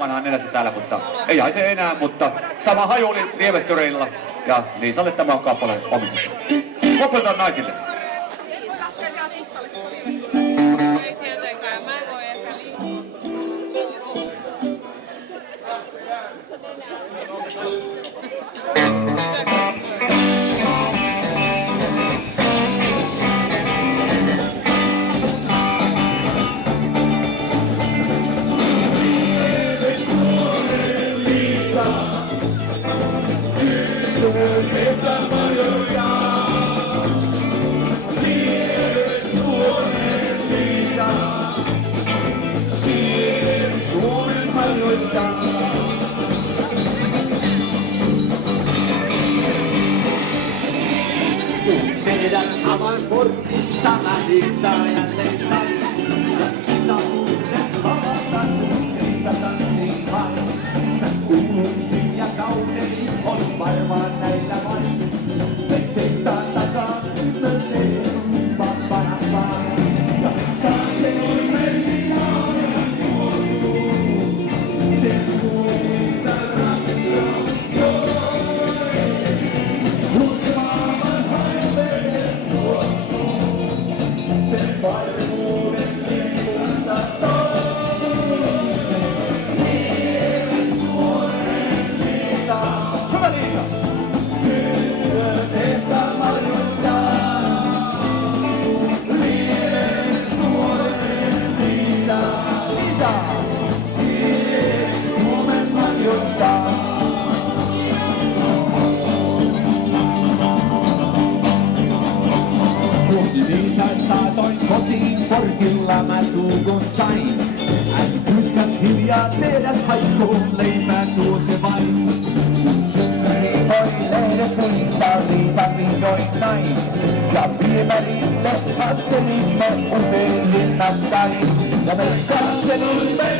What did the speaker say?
vanhaan nenässä täällä, mutta ei haise enää, mutta sama haju oli Lievestyreilla ja Liisalle tämä on kappaleen omistus. Koputetaan naisille. Ei tietenkään, mä en voi ehkä liikkua. Tehdään saman sportin sama Liisa jälleen sai. Kisa uuden havata sun Liisa tanssii vain. Sä kuuluisin ja kaunein on varmaan näillä vain. Vetteistaan takaa tytölle vappana vaan. Ja taakse on mennyt ja tuossuu. Se muissa rakkaus soi. Hutkaavan haivees tuossuu. Sen varmuuden kimpusta toi. Lieves nuoren Liisa. Hyvä Liisa! Syöt epämajoistaan. Lieves nuoren Liisa. Liisa! Sieks Suomen majoistaan. Kun Liisan saatoin kotiin portilla mä suukon sain. Hän kuskas hiljaa tehdäs haiskuun leipään tuose vain. Syksyi toi lehdet muistaa Liisan vihdoin näin. Ja viemärille astelimme usein rinnakkain. Ja me katselimme